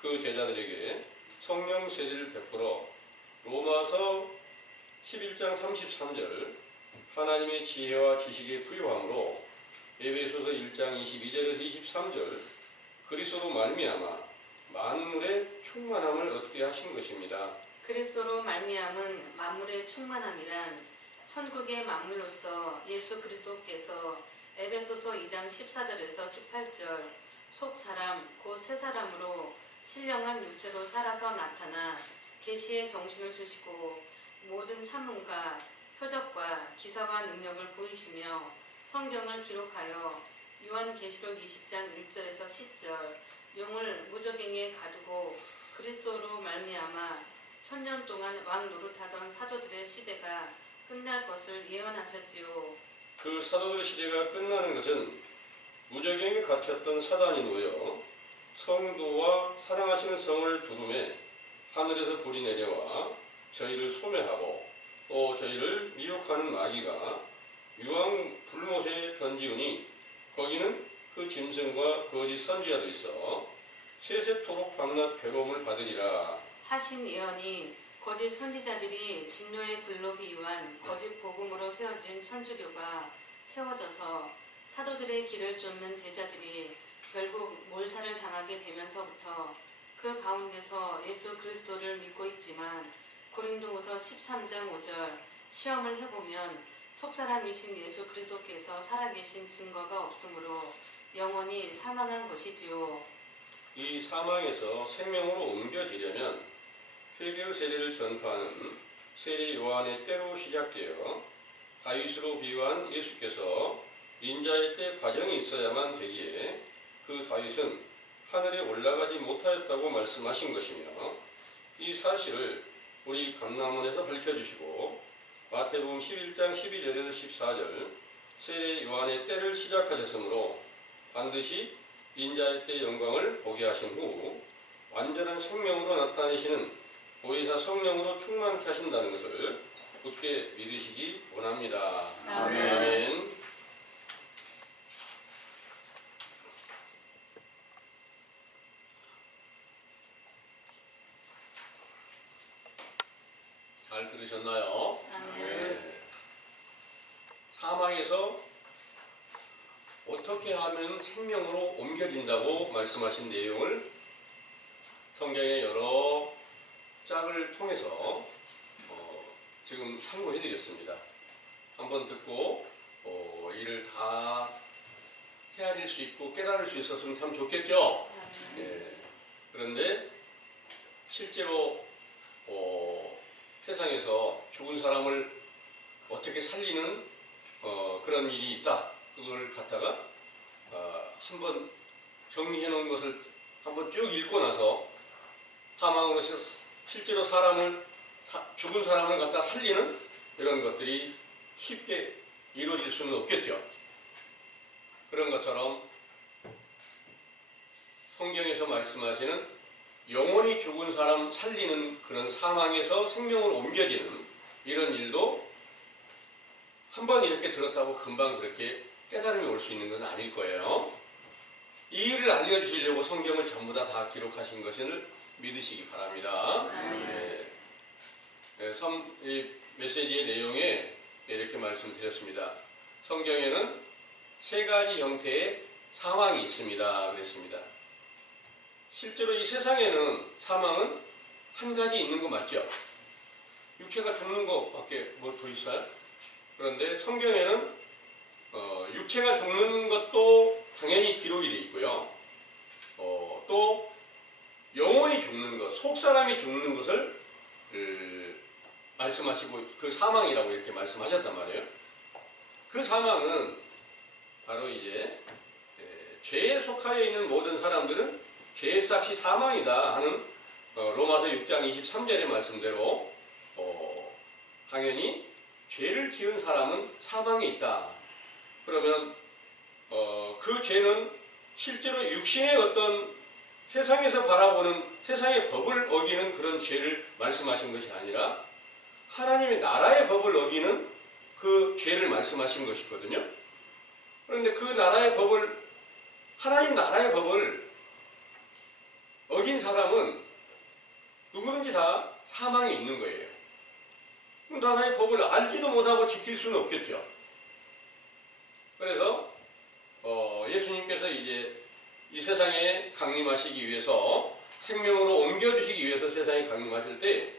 그 제자들에게 성령 세례를 베풀어 로마서 11장 33절 하나님의 지혜와 지식의 부요함으로 에베소서 1장 22절에서 23절 그리스도로 말미암아 만물의 충만함을 얻게 하신 것입니다. 그리스도로 말미암은 만물의 충만함이란 천국의 만물로서 예수 그리스도께서 에베소서 2장 14절에서 18절 속 사람 곧 새 사람으로 신령한 육체로 살아서 나타나 계시의 정신을 주시고 모든 참음과 표적과 기사와 능력을 보이시며 성경을 기록하여 요한계시록 20장 1절에서 10절 용을 무적행에 가두고 그리스도로 말미암아 천년 동안 왕 노릇하던 사도들의 시대가 끝날 것을 예언하셨지요. 그 사도들의 시대가 끝나는 것은 무적행에 갇혔던 사단이 놓여 성도와 사랑하시는 성을 두름에 하늘에서 불이 내려와 저희를 소멸하고 또 저희를 미혹하는 마귀가 유황 불못에 던지우니 거기는 그 짐승과 거짓 선지자도 있어 세세토록 밤낮 괴로움을 받으리라 하신 예언이 거짓 선지자들이 진노의 불로 비유한 거짓 복음으로 세워진 천주교가 세워져서 사도들의 길을 쫓는 제자들이 결국 몰살을 당하게 되면서부터 그 가운데서 예수 그리스도를 믿고 있지만 고린도후서 13장 5절 시험을 해보면 속사람이신 예수 그리스도께서 살아계신 증거가 없으므로 영원히 사망한 것이지요. 이 사망에서 생명으로 옮겨지려면 회개의 세례를 전파하는 세례 요한의 때로 시작되어 다윗으로 비유한 예수께서 인자의 때 과정이 있어야만 되기에 그 다윗은 하늘에 올라가지 못하였다고 말씀하신 것이며 이 사실을 우리 감람원에서 밝혀주시고 마태복음 11장 12절에서 14절 세례 요한의 때를 시작하셨으므로 반드시 인자의 때 영광을 보게 하신 후 완전한 생명으로 나타내시는 보혜사 성령으로 충만케 하신다는 것을 굳게 믿으시기 원합니다. 아멘. 아멘. 잘 들으셨나요? 아멘. 사망에서 어떻게 하면 생명으로 옮겨진다고 말씀하신 내용을 성경의 여러 짝을 통해서 지금 참고해 드렸습니다. 한번 듣고 이를 다 헤아릴 수 있고 깨달을 수 있었으면 참 좋겠죠? 그런데 실제로 세상에서 죽은 사람을 어떻게 살리는 그런 일이 있다. 그걸 갖다가 한번 정리해 놓은 것을 한번 쭉 읽고 나서 사망으로 실제로 죽은 사람을 갖다 살리는 이런 것들이 쉽게 이루어질 수는 없겠죠. 그런 것처럼 성경에서 말씀하시는 영원히 죽은 사람 살리는 그런 사망에서 생명으로 옮겨지는 이런 일도 한번 이렇게 들었다고 금방 그렇게 깨달음이 올 수 있는 건 아닐 거예요. 이 일을 알려주시려고 성경을 전부 다 기록하신 것을 믿으시기 바랍니다. 이 메시지의 내용에 이렇게 말씀드렸습니다. 성경에는 세 가지 형태의 사망이 있습니다. 그랬습니다. 실제로 이 세상에는 사망은 한 가지 있는 거 맞죠? 육체가 죽는 것밖에 뭐 더 있어요? 그런데 성경에는 육체가 죽는 것도 당연히 기록이 되어 있고요. 또 영혼이 죽는 것, 속사람이 죽는 것을 말씀하시고 그 사망이라고 이렇게 말씀하셨단 말이에요. 그 사망은 바로 이제 죄에 속하여 있는 모든 사람들은 죄의 삭이 사망이다 하는 로마서 6장 23절의 말씀대로 당연히 죄를 지은 사람은 사망에 있다. 그러면 그 죄는 실제로 육신의 어떤 세상에서 바라보는 세상의 법을 어기는 그런 죄를 말씀하신 것이 아니라 하나님의 나라의 법을 어기는 그 죄를 말씀하신 것이거든요. 그런데 그 나라의 법을 하나님 나라의 법을 어긴 사람은 누구든지 다 사망이 있는 거예요. 나라의 법을 알지도 못하고 지킬 수는 없겠죠. 그래서 예수님께서 이제 이 세상에 강림하시기 위해서 생명으로 옮겨주시기 위해서 세상에 강림하실 때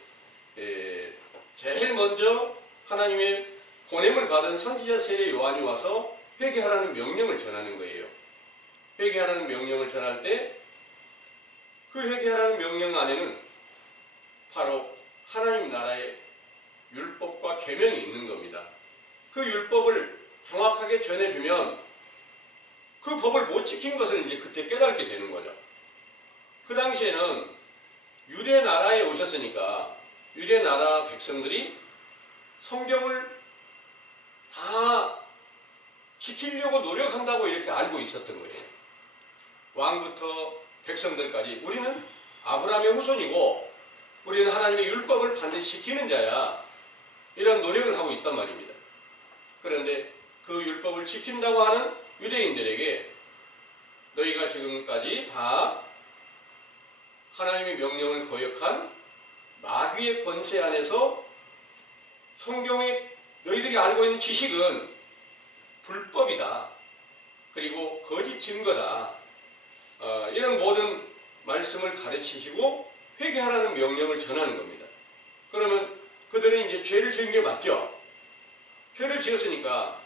제일 먼저 하나님의 보냄을 받은 선지자 세례 요한이 와서 회개하라는 명령을 전하는 거예요. 회개하라는 명령을 전할 때 그 회개하라는 명령 안에는 바로 하나님 나라의 율법과 계명이 있는 겁니다. 그 율법을 정확하게 전해주면 그 법을 못 지킨 것을 이제 그때 깨닫게 되는 거죠. 그 당시에는 유대 나라에 오셨으니까 유대 나라 백성들이 성경을 다 지키려고 노력한다고 이렇게 알고 있었던 거예요. 왕부터 백성들까지 우리는 아브라함의 후손이고 우리는 하나님의 율법을 반드시 지키는 자야, 이런 노력을 하고 있단 말입니다. 그런데 그 율법을 지킨다고 하는 유대인들에게 너희가 지금까지 다 하나님의 명령을 거역한 마귀의 권세 안에서 성경에 너희들이 알고 있는 지식은 불법이다, 그리고 거짓 증거다, 이런 모든 말씀을 가르치시고 회개하라는 명령을 전하는 겁니다. 그러면 그들은 이제 죄를 지은 게 맞죠? 죄를 지었으니까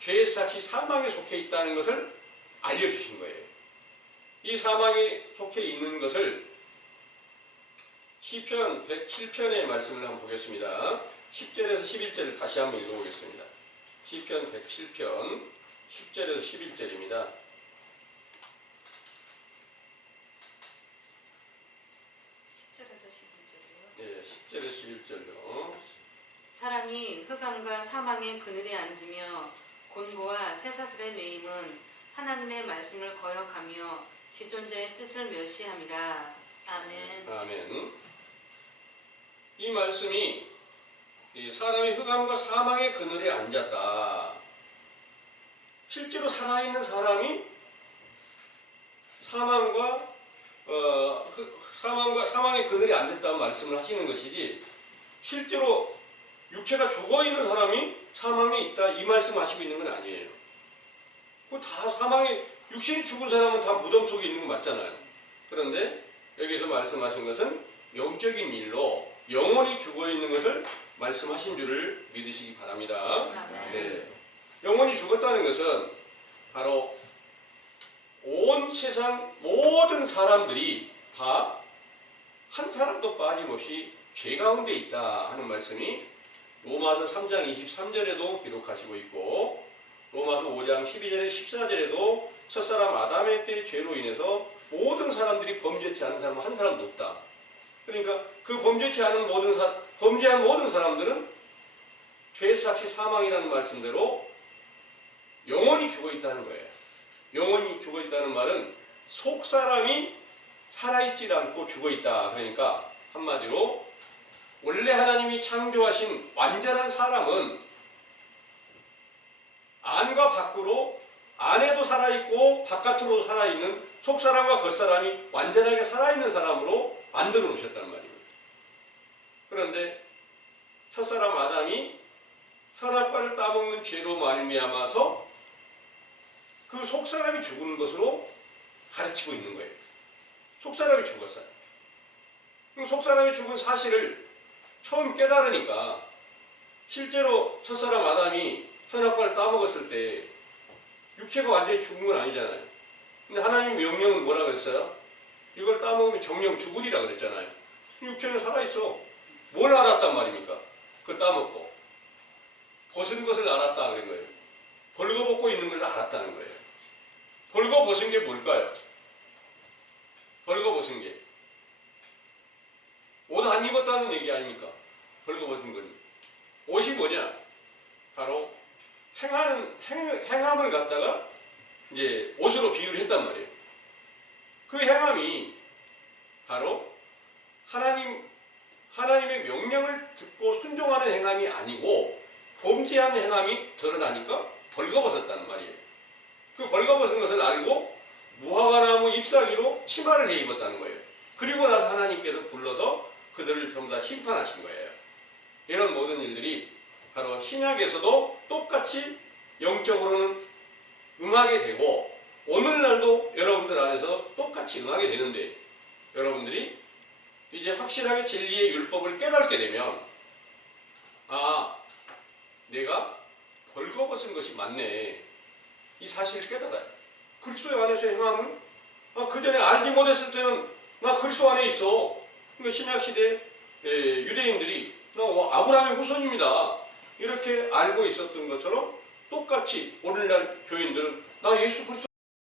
죄의 삭이 사망에 속해 있다는 것을 알려주신 거예요. 이 사망에 속해 있는 것을 시편 107편의 말씀을 한번 보겠습니다. 10절에서 11절을 다시 한번 읽어보겠습니다. 시편 107편 10절에서 11절입니다. 10절에서 11절이요. 예, 10절에서 11절요. 사람이 흑암과 사망의 그늘에 앉으며 곤고와 쇠사슬에 매임은 하나님의 말씀을 거역하며 지존자의 뜻을 멸시함이라. 아멘. 아멘. 이 말씀이 사람이 흑암과 사망의 그늘에 앉았다. 실제로 살아있는 사람이 사망의 그늘에 앉았다는 말씀을 하시는 것이지, 실제로 육체가 죽어있는 사람이 사망에 있다 이 말씀하시고 있는 건 아니에요. 다 사망에, 육신이 죽은 사람은 다 무덤 속에 있는 거 맞잖아요. 그런데 여기서 말씀하신 것은 영적인 일로 영원히 죽어있는 것을 말씀하신 줄을 믿으시기 바랍니다. 네. 영원히 죽었다는 것은 바로 온 세상 모든 사람들이 다 한 사람도 빠짐없이 죄 가운데 있다 하는 말씀이 로마서 3장 23절에도 기록하시고 있고, 로마서 5장 12절에 14절에도 첫사람 아담의 때 죄로 인해서 모든 사람들이 범죄치 않은 사람은 한 사람도 없다. 그러니까 그 범죄한 모든 사람들은 죄의 삭시 사망이라는 말씀대로 영원히 죽어 있다는 거예요. 영원히 죽어 있다는 말은 속 사람이 살아있지 않고 죽어 있다. 그러니까 한마디로 원래 하나님이 창조하신 완전한 사람은 안과 밖으로, 안에도 살아있고 바깥으로 살아있는 속사람과 겉사람이 완전하게 살아있는 사람으로 만들어 놓으셨단 말입니다. 그런데 첫사람 아담이 선악과를 따먹는 죄로 말미암아서 그 속사람이 죽은 것으로 가르치고 있는 거예요. 속사람이 죽었어요. 속사람이 죽은 사실을 처음 깨달으니까, 실제로 첫사람 아담이 선악과를 따먹었을 때 육체가 완전히 죽은 건 아니잖아요. 근데 하나님 명령은 뭐라 그랬어요? 이걸 따먹으면 정령 죽으리라 그랬잖아요. 육체는 살아있어. 뭘 알았단 말입니까? 그걸 따먹고 벗은 것을 알았다 그런 거예요. 벌거벗고 있는 걸 알았다는 거예요. 벌거벗은 게 뭘까요? 벌거벗은 게 옷 안 입었다는 얘기 아닙니까? 벌거벗은 거니. 옷이 뭐냐? 바로 행함을 갖다가 이제 옷으로 비유를 했단 말이에요. 그 행함이 바로 하나님의 명령을 듣고 순종하는 행함이 아니고 범죄하는 행함이 드러나니까 벌거벗었다는 말이에요. 그 벌거벗은 것을 알고 무화과나무 잎사귀로 치마를 해 입었다는 거예요. 그리고 나서 하나님께서 불러서 그들을 전부 다 심판하신 거예요. 이런 모든 일들이 바로 신약에서도 똑같이 영적으로는 응하게 되고 오늘날도 여러분들 안에서 똑같이 응하게 되는데, 여러분들이 이제 확실하게 진리의 율법을 깨닫게 되면 아, 내가 벌거벗은 것이 맞네, 이 사실을 깨달아요. 그리스도 안에서 행함을 그 전에 알지 못했을 때는 나 그리스도 안에 있어. 그러니까 신약시대 유대인들이 나 아브라함의 후손입니다 이렇게 알고 있었던 것처럼 똑같이 오늘날 교인들은 나 예수 그리스도